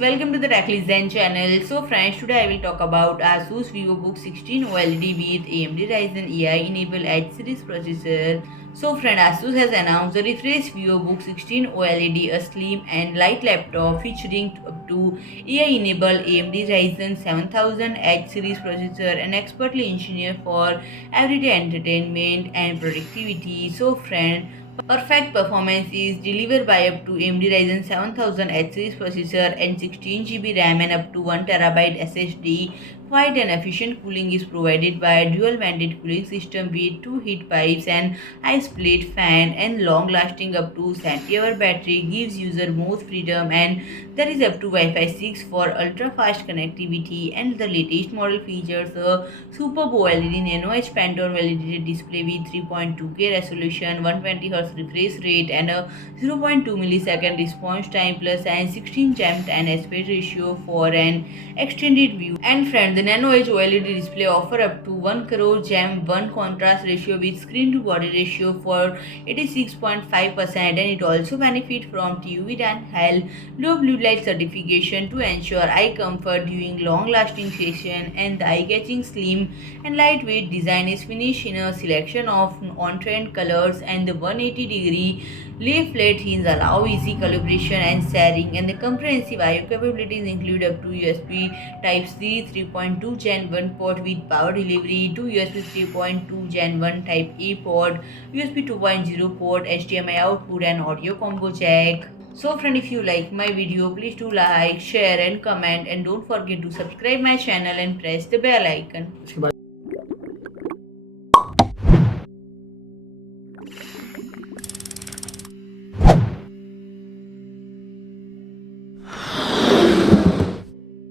welcome to the Techly Zen channel. So friends, today I will talk about ASUS Vivobook 16 OLED with AMD Ryzen AI-enabled Edge series processor. So friend, ASUS has announced the refreshed Vivobook 16 OLED, a slim and light laptop featuring up to AI-enabled AMD Ryzen 7000 Edge series processor and expertly engineered for everyday entertainment and productivity. So friend, perfect performance is delivered by up to AMD Ryzen 7000 H series processor and 16 GB RAM and up to 1 TB SSD. Quiet and efficient cooling is provided by a dual vented cooling system with 2 heat pipes and IceBlade fan, and long-lasting up to 70-hour battery gives user more freedom, and there is up to Wi-Fi 6 for ultra-fast connectivity. And the latest model features a superb OLED NanoEdge Pantone Validated display with 3.2K resolution, 120Hz refresh rate, and a 0.2 millisecond response time, plus an 16:10 aspect ratio for an extended view. And friend, the NanoEdge OLED display offer up to 1 crore gem 1 contrast ratio with screen to body ratio for 86.5%, and it also benefits from TÜV Rheinland low blue light certification to ensure eye comfort during long lasting session. And the eye-catching slim and lightweight design is finished in a selection of on-trend colors, and the 180-degree lay flat hinge allow easy calibration and sharing, and the comprehensive I/O capabilities include up to USB Type-C 3.2 Gen 1 port with power delivery, to USB 3.2 Gen 1 Type-A port, USB 2.0 port, HDMI output, and audio combo jack. So friend, if you like my video, please do like, share and comment, and don't forget to subscribe my channel and press the bell icon.